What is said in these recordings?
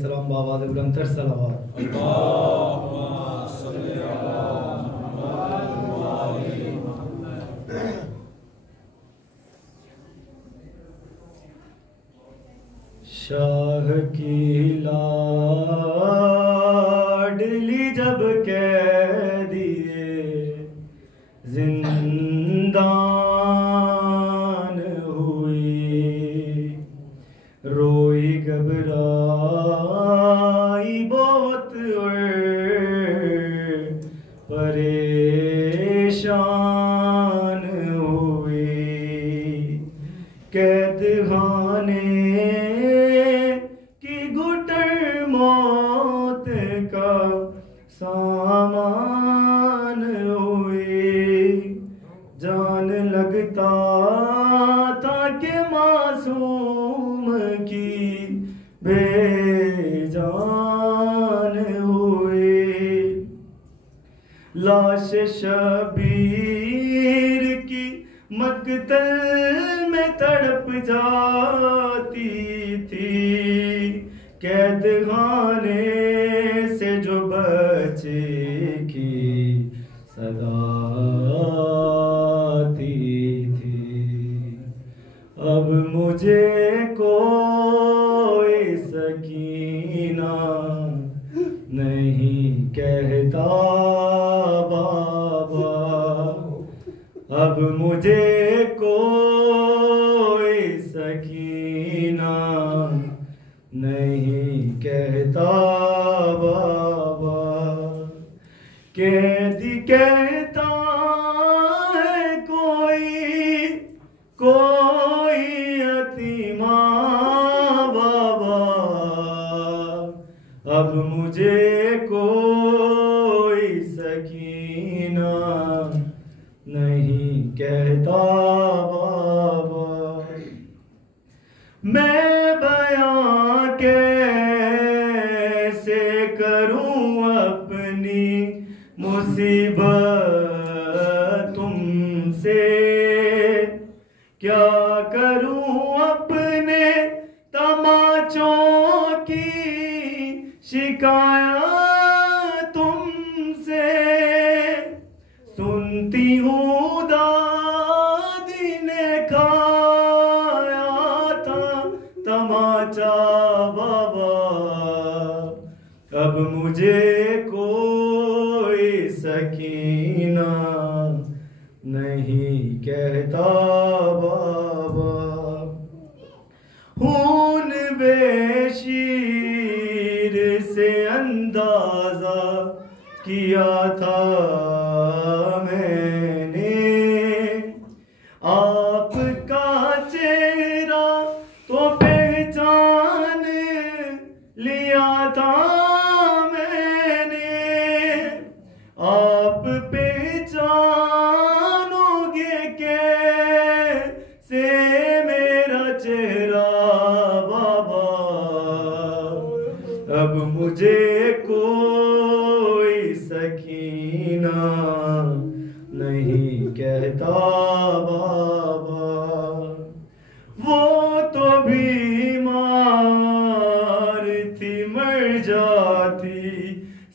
सलाम बाबाद बुलंदतर सलावत। शाह की लाडली जब कह दिए जिंदान हुई, रोई घबराई बहुत परेशान हुई। कैद खाने की घुटन मौत का सामान हुई। जान लगता था कि मासूम की बेजान हुई। लाश शबीर की मकतल में तड़प जाती थी। कैद खाने से जो बच्चे की सदा आती थी। अब मुझे कोई सकीना नहीं कहता बाबा। अब मुझे कोई सकीना नहीं कहता बाबा। कैदी कहता है कोई यतीमा बाबा। अब मुझे कोई सकीना नहीं कहता बाबा। मैं बयां कैसे करूं अपनी मुसीबत तुमसे। क्या करूं अपने तमाचों की शिकायत तुमसे। सुनती हूँ दादी ने खाया था तमाचा बाबा। अब मुझे कोई सकीना नहीं कहता बाबा। खून बेशीर से अंदाजा किया था मैंने। आपका चेहरा तो पहचान लिया था मैंने। आप पहचानोगे कैसे मेरा चेहरा बाबा। अब मुझे कोई सकीना नहीं कहता बाबा। वो तो बीमार थी मर जाती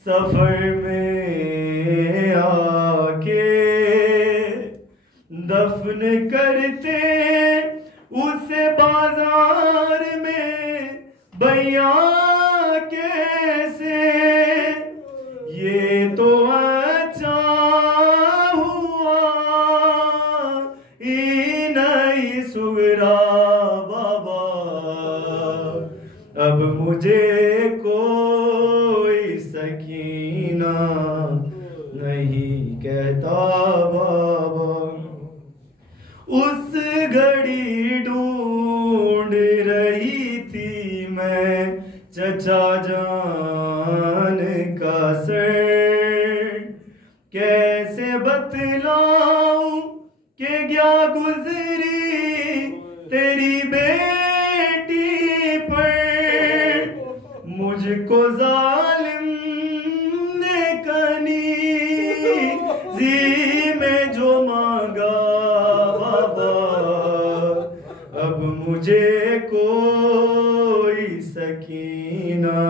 सफर में आके। दफन करते उसे बाजार में भैया कैसे। ये तो अच्छा हुआ नहीं सुगरा बाबा। अब मुझे कोई सकीना नहीं कहता बाबा। उस घड़ी ढूंढ रही थी मैं चचा जान का सर। कैसे बतलाऊं कि क्या गुजरी तेरी बेटी पर। मुझको जालिम ने कनीज़ी में जो मांगा बाबा। अब मुझे कोई सकीना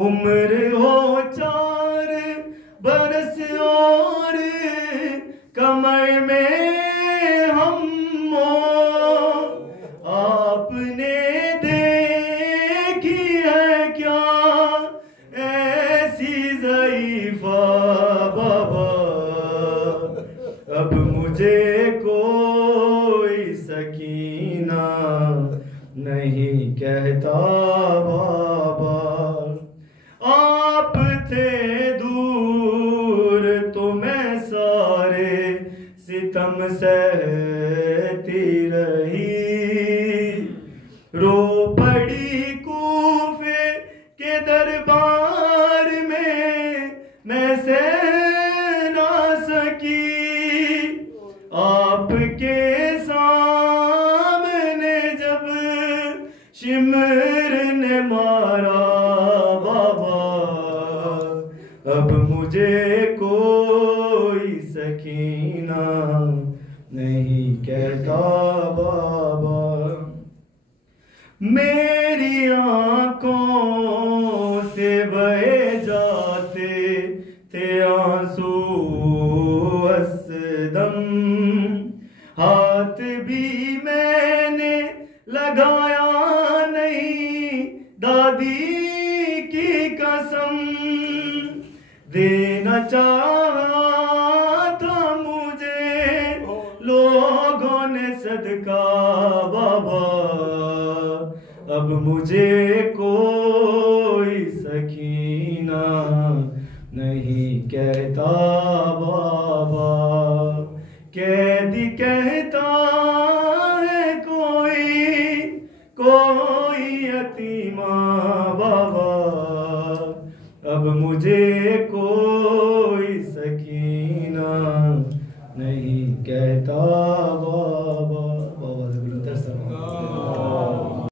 उम्र हो 4 बरस और कमर में हम हो, आपने देखी है क्या ऐसी ज़ईफ़ा बाबा। अब मुझे कोई सकीना नहीं कहता बाबा। आप थे दूर तो मैं सारे सितम सहती रही, रो पड़ी कूफे के दरबार में मैं सह ना सकी। आपके सामने जब शिमर ने मारा बाबा, अब मुझे कोई सकीना नहीं कहता बाबा। मेरी आंखों से बहे जाते थे आंसू असदम, हाथ भी मैंने लगाया नहीं दादी की कसम। देना चाहा था मुझे लोगों ने सदका बाबा, अब मुझे कोई सकीना नहीं कहता बाबा। कैदी कहता है कोई यतीमा बाबा, अब मुझे कोई सकीना नहीं कहता बाबा।